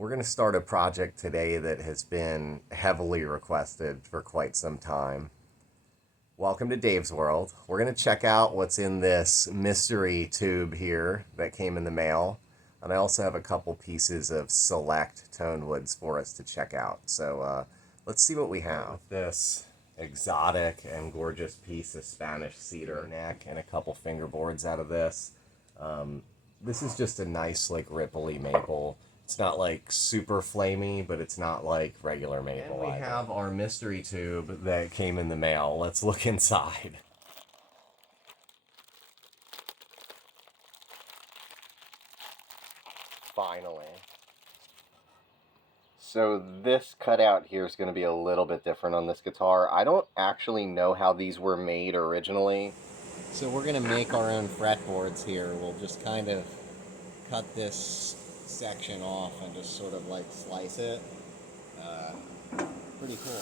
We're going to start a project today that has been heavily requested for quite some time. Welcome to Dave's World. We're going to check out what's in this mystery tube here that came in the mail. And I also have a couple pieces of select tone woods for us to check out. So let's see what we have. This exotic and gorgeous piece of Spanish cedar neck and a couple fingerboards out of this. This is just a nice, like, ripply maple. It's not like super flamey, but it's not like regular maple. And we have our mystery tube that came in the mail. Let's look inside. Finally. So this cutout here is going to be a little bit different on this guitar. I don't actually know how these were made originally. So we're going to make our own fretboards here. We'll just kind of cut this section off and just sort of like slice it. Pretty cool.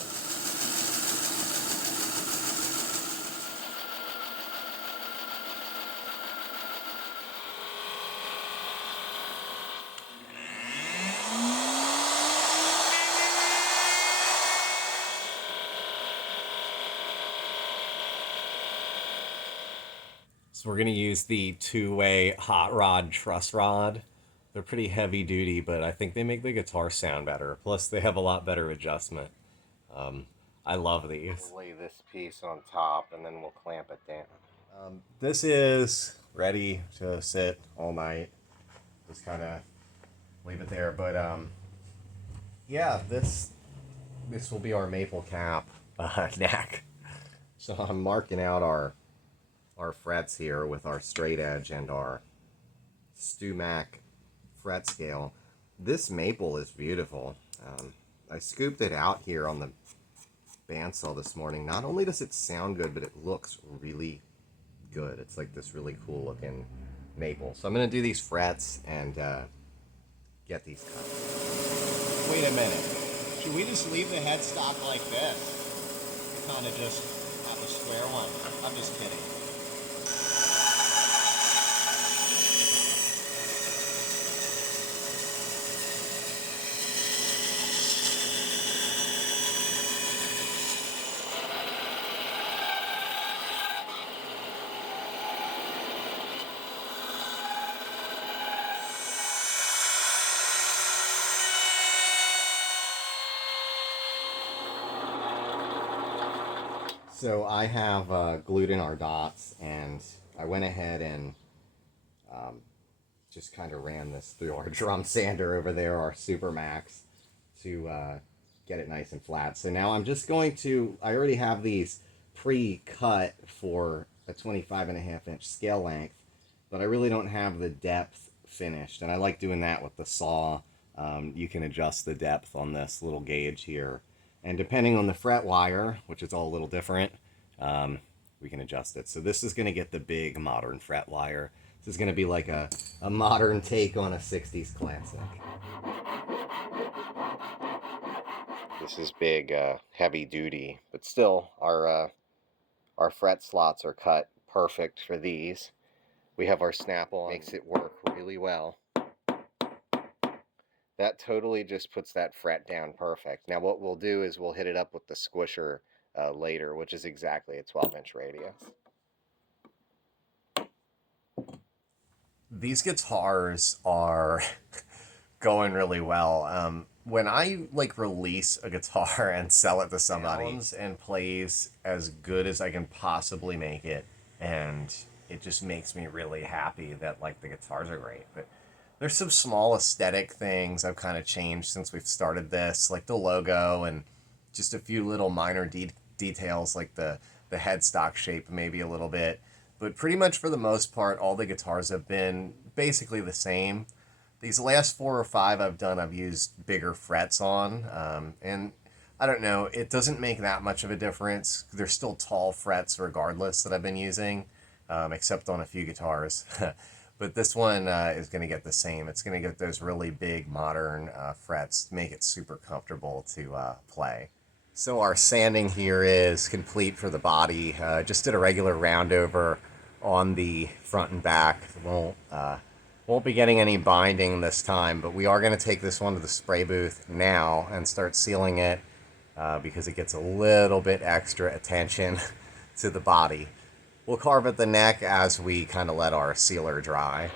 So we're going to use the two-way hot rod truss rod. They're pretty heavy duty, but I think they make the guitar sound better. Plus, they have a lot better adjustment. I love these. We'll lay this piece on top, and then we'll clamp it down. This is ready to sit all night. Just kind of leave it there. But yeah, this will be our maple cap neck. So I'm marking out our frets here with our straight edge and our Stumac fret scale. This maple is beautiful. I scooped it out here on the bandsaw this morning. Not only does it sound good, but it looks really good. It's like this really cool looking maple. So I'm going to do these frets and get these cut. Wait a minute. Should we just leave the headstock like this? Kind of just have a square one. I'm just kidding. So I have glued in our dots, and I went ahead and just kind of ran this through our drum sander over there, our Super Max, to get it nice and flat. So now I'm just going to, I already have these pre-cut for a 25.5-inch scale length, but I really don't have the depth finished, and I like doing that with the saw. You can adjust the depth on this little gauge here. And depending on the fret wire, which is all a little different, we can adjust it. So this is going to get the big modern fret wire. This is going to be like a modern take on a 60s classic. This is big, heavy duty, but still our fret slots are cut perfect for these. We have our Snap-on, makes it work really well. That totally just puts that fret down perfect. Now what we'll do is we'll hit it up with the squisher later, which is exactly a 12-inch radius. These guitars are going really well. When I like release a guitar and sell it to somebody and plays as good as I can possibly make it, and it just makes me really happy that like the guitars are great. But there's some small aesthetic things I've kind of changed since we've started this, like the logo and just a few little minor details like the headstock shape maybe a little bit. But pretty much for the most part, all the guitars have been basically the same. These last 4 or 5 I've done, I've used bigger frets on. And I don't know, it doesn't make that much of a difference. They're still tall frets regardless that I've been using, except on a few guitars. But this one is going to get the same. It's going to get those really big modern frets, make it super comfortable to play. So our sanding here is complete for the body. Just did a regular round over on the front and back. Won't Won't be getting any binding this time, but we are going to take this one to the spray booth now and start sealing it because it gets a little bit extra attention to the body. We'll carve at the neck as we kind of let our sealer dry.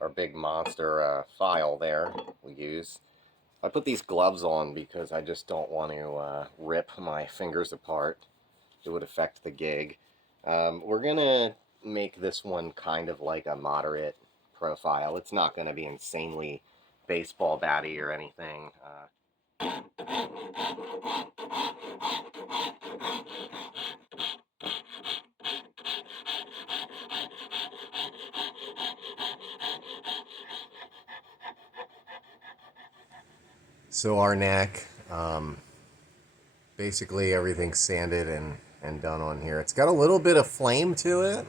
Our big monster file there we use. I put these gloves on because I just don't want to rip my fingers apart. It would affect the gig. We're gonna make this one kind of like a moderate profile. It's not gonna be insanely baseball batty or anything. So our neck, basically everything's sanded and done on here. It's got a little bit of flame to it.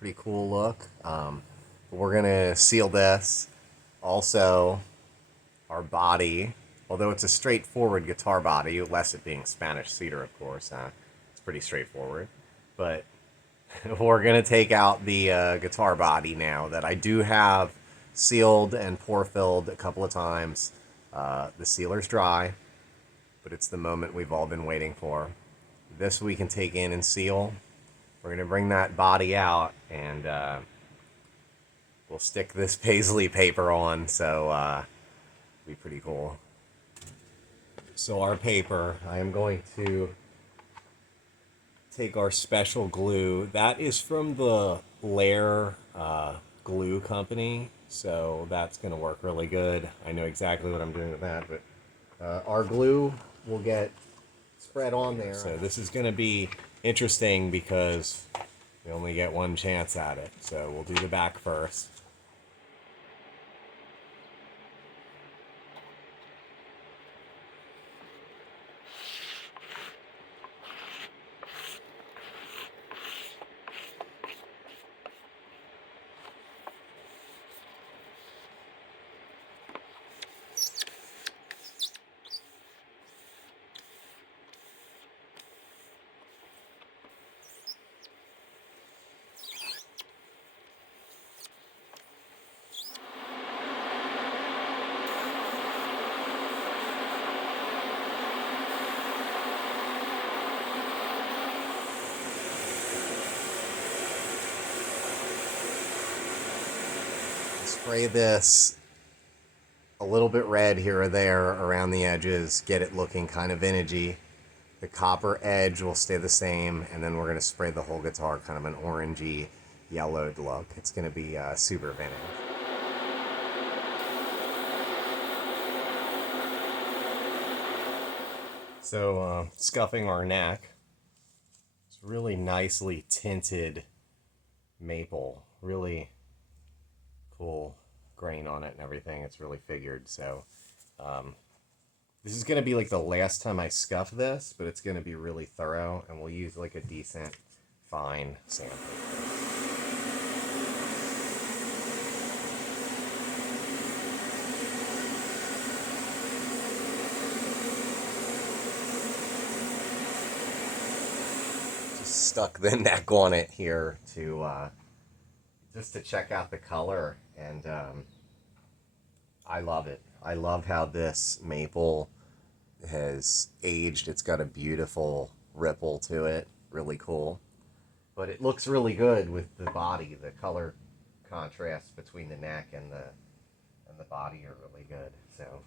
Pretty cool look. We're gonna seal this. Also, our body, although it's a straightforward guitar body, less it being Spanish cedar, of course, it's pretty straightforward. But we're gonna take out the guitar body now that I do have sealed and pour filled a couple of times. The sealer's dry, but it's the moment we've all been waiting for. This we can take in and seal. We're gonna bring that body out and we'll stick this paisley paper on, so be pretty cool. So our paper, I am going to take our special glue. That is from the Lehr glue company, so that's going to work really good. I know exactly what I'm doing with that, but our glue will get spread on there. So this is going to be interesting because we only get one chance at it. So we'll do the back first. Spray this a little bit red here or there around the edges, get it looking kind of vintagey. The copper edge will stay the same, and then we're going to spray the whole guitar kind of an orangey yellowed look. It's going to be super vintage. So scuffing our neck, it's really nicely tinted maple, really cool grain on it and everything. It's really figured. So this is going to be like the last time I scuff this, but it's going to be really thorough, and we'll use like a decent fine sandpaper. Just stuck the neck on it here to just to check out the color, and I love it. I love how this maple has aged. It's got a beautiful ripple to it, really cool. But it looks really good with the body. The color contrast between the neck and the body are really good. So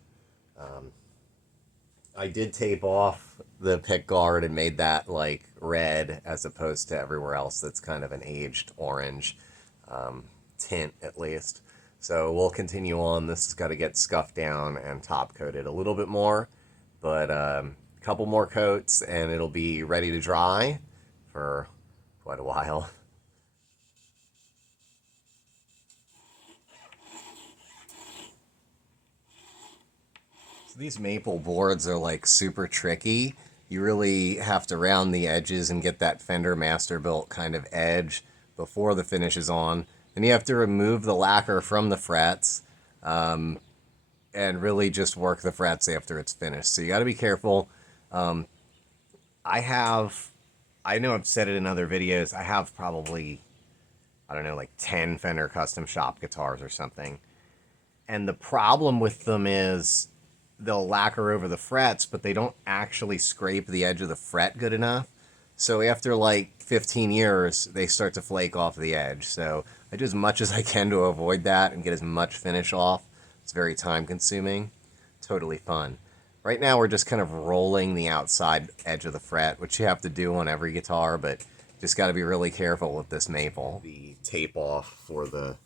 I did tape off the pick guard and made that like red as opposed to everywhere else that's kind of an aged orange tint at least. So we'll continue on. This has got to get scuffed down and top coated a little bit more, but a couple more coats and it'll be ready to dry for quite a while. So these maple boards are like super tricky. You really have to round the edges and get that Fender Masterbuilt kind of edge before the finish is on. Then you have to remove the lacquer from the frets, and really just work the frets after it's finished. So you got to be careful. Um, I know I've said it in other videos, I have probably, I don't know, like 10 Fender Custom Shop guitars or something. And the problem with them is they'll lacquer over the frets, but they don't actually scrape the edge of the fret good enough. So after like 15 years, they start to flake off the edge. So I do as much as I can to avoid that and get as much finish off. It's very time consuming, totally fun. Right now we're just kind of rolling the outside edge of the fret, which you have to do on every guitar, but just got to be really careful with this maple. The tape off for the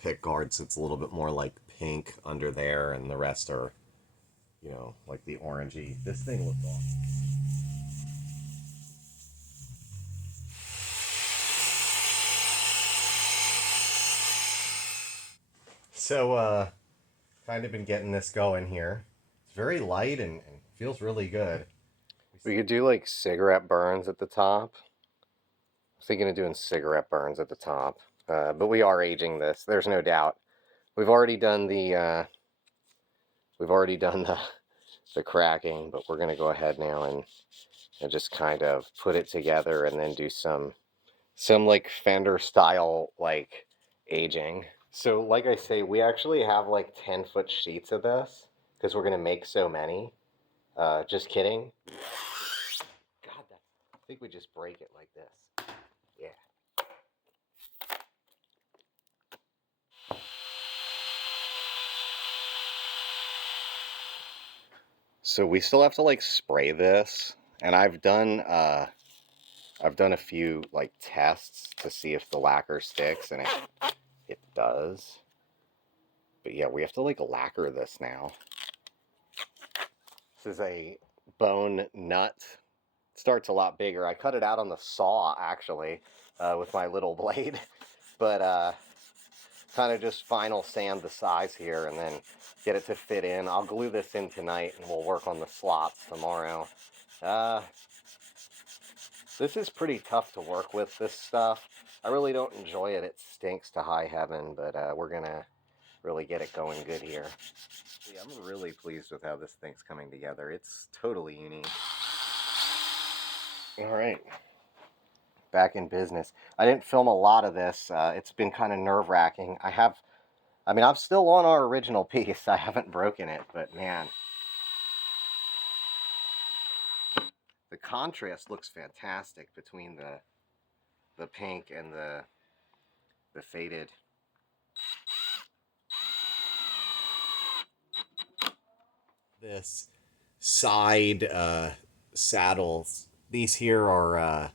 pick guards, it's a little bit more like pink under there, and the rest are, you know, like the orangey. This thing looks awesome. So, kind of been getting this going here. It's very light and feels really good. We could do like cigarette burns at the top. I was thinking of doing cigarette burns at the top, but we are aging this. There's no doubt. We've already done the the cracking, but we're gonna go ahead now and just kind of put it together and then do some like Fender style like aging. So like I say, we actually have like 10-foot sheets of this because we're gonna make so many. Just kidding. God, I think we just break it like this. Yeah. So we still have to like spray this, and I've done a few like tests to see if the lacquer sticks, and it does. But yeah, we have to like lacquer this now. This is a bone nut. It starts a lot bigger. I cut it out on the saw actually with my little blade, but kind of just final sand the size here and then get it to fit in. I'll glue this in tonight and we'll work on the slots tomorrow. This is pretty tough to work with, this stuff. I really don't enjoy it. It stinks to high heaven, but we're gonna really get it going good here. Yeah, I'm really pleased with how this thing's coming together. It's totally unique. All right, back in business. I didn't film a lot of this. It's been kind of nerve-wracking. I'm still on our original piece. I haven't broken it, but man, the contrast looks fantastic between the pink and the faded. This side saddles, these here are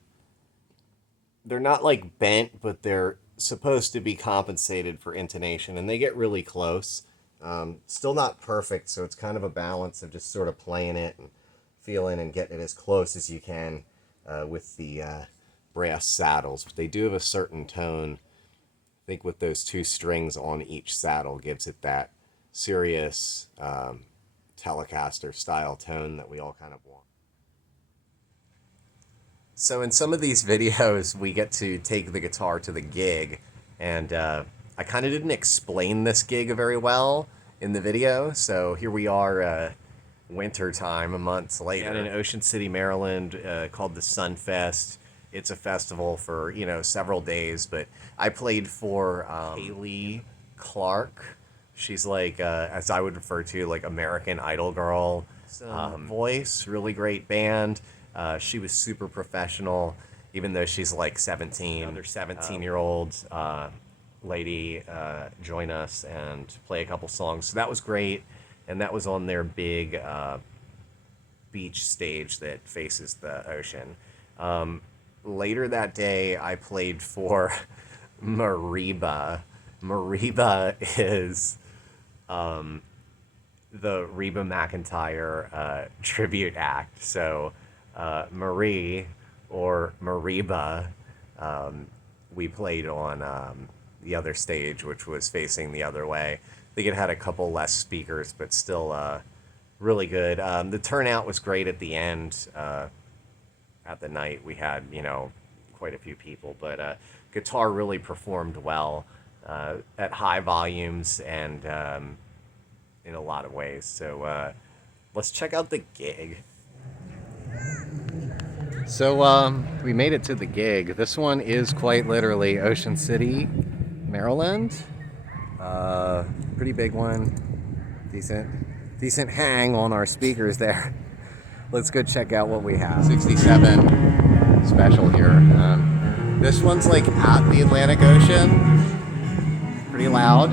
they're not like bent, but they're supposed to be compensated for intonation, and they get really close. Still not perfect, so it's kind of a balance of just sort of playing it and feeling and getting it as close as you can with the brass saddles. But they do have a certain tone. I think with those two strings on each saddle gives it that serious Telecaster style tone that we all kind of want. So in some of these videos, we get to take the guitar to the gig, and I kind of didn't explain this gig very well in the video, so here we are winter time, months later. In Ocean City, Maryland, called the Sunfest. It's a festival for, you know, several days, but I played for Haley Clark. She's like, as I would refer to, like American Idol girl voice, really great band. She was super professional, even though she's like 17. Another 17-year-old lady join us and play a couple songs. So that was great, and that was on their big beach stage that faces the ocean. Later that day, I played for Mariba. Mariba is the Reba McEntire tribute act. So Marie, or Mariba, we played on the other stage, which was facing the other way. I think it had a couple less speakers, but still really good. The turnout was great at the end. At the night, we had, you know, quite a few people, but guitar really performed well. at high volumes and in a lot of ways. So let's check out the gig. So we made it to the gig. This one is quite literally Ocean City, Maryland. Pretty big one. Decent hang on our speakers there. Let's go check out what we have. 67 special here. This one's like at the Atlantic Ocean. Pretty loud.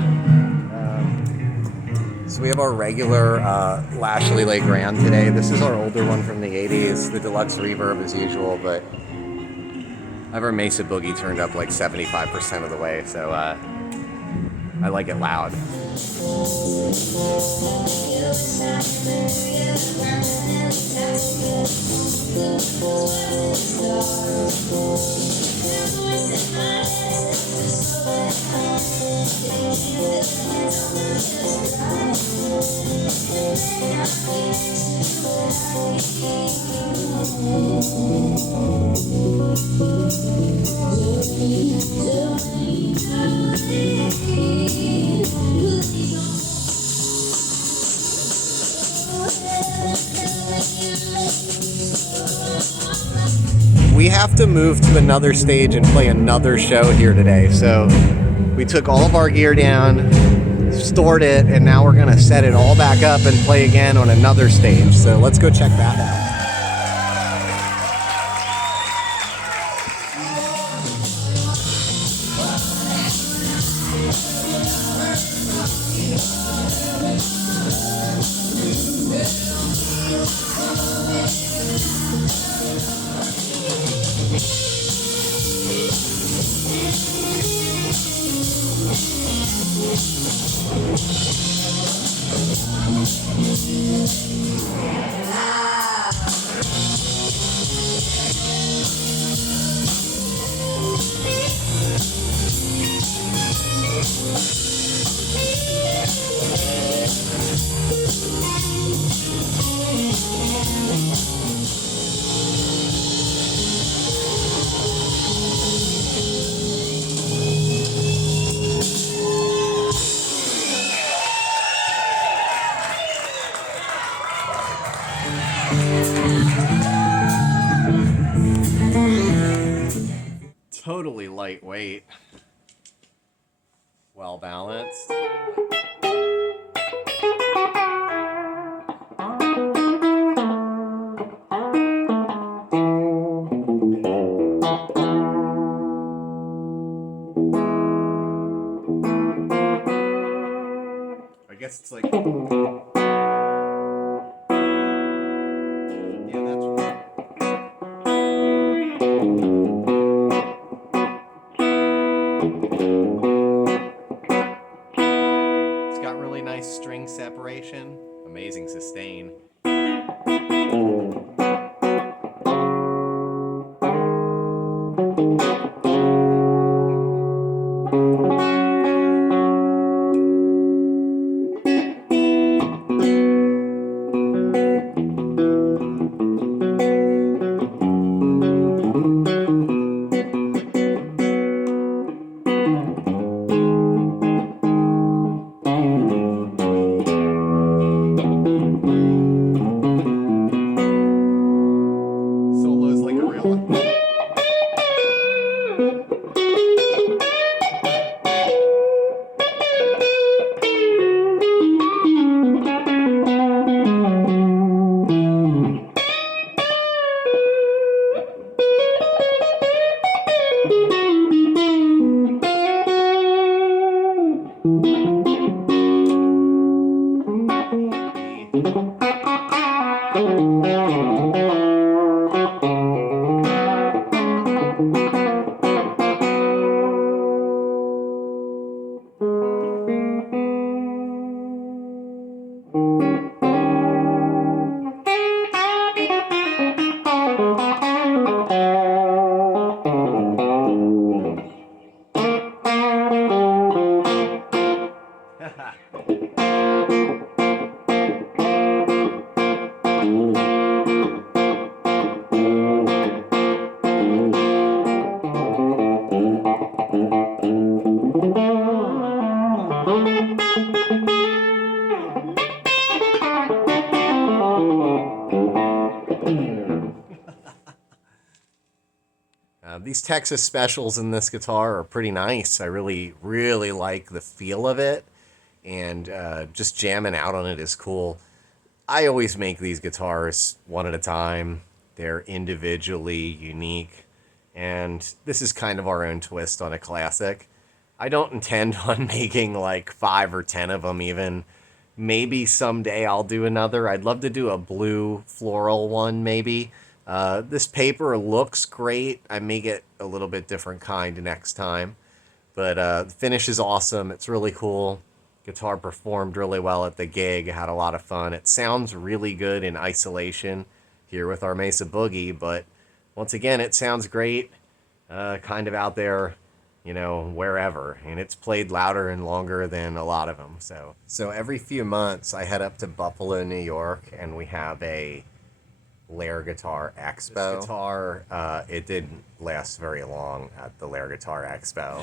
So we have our regular Lashley Lake Grand today. This is our older one from the 80s, the deluxe reverb as usual, but I have our Mesa Boogie turned up like 75% of the way, so I like it loud. We have to move to another stage and play another show here today. So we took all of our gear down, stored it, and now we're gonna set it all back up and play again on another stage. So let's go check that out. Totally lightweight, well balanced. I guess it's like, yeah, that's right. It's got really nice string separation, amazing sustain. Solos like a real one. These Texas specials in this guitar are pretty nice. I really, really like the feel of it, and just jamming out on it is cool. I always make these guitars one at a time. They're individually unique, and this is kind of our own twist on a classic. I don't intend on making like 5 or 10 of them even. Maybe someday I'll do another. I'd love to do a blue floral one maybe. This paper looks great. I may get a little bit different kind next time. But the finish is awesome. It's really cool. Guitar performed really well at the gig. I had a lot of fun. It sounds really good in isolation here with our Mesa Boogie, but once again, it sounds great kind of out there, you know, wherever. And it's played louder and longer than a lot of them. So every few months, I head up to Buffalo, New York, and we have a Lehr Guitar Expo. This guitar, it didn't last very long at the Lehr Guitar Expo.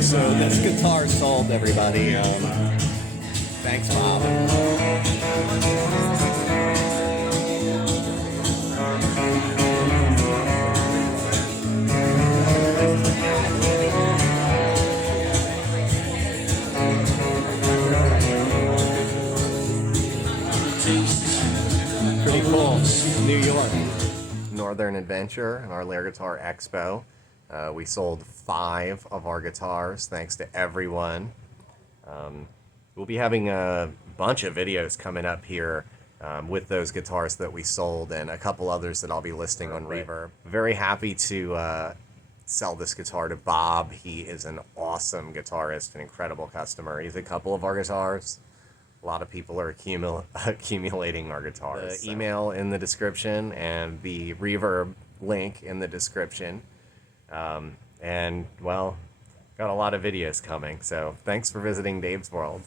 So this guitar sold, everybody. Thanks, Bob. Pretty cool. New York. Northern Adventure and our Lehr Guitar Expo. We sold 5 of our guitars, thanks to everyone. We'll be having a bunch of videos coming up here with those guitars that we sold and a couple others that I'll be listing on Reverb. Very happy to sell this guitar to Bob. He is an awesome guitarist, an incredible customer. He's a couple of our guitars. A lot of people are accumulating our guitars. The email in the description and the Reverb link in the description. And, well, got a lot of videos coming, so thanks for visiting Dave's World.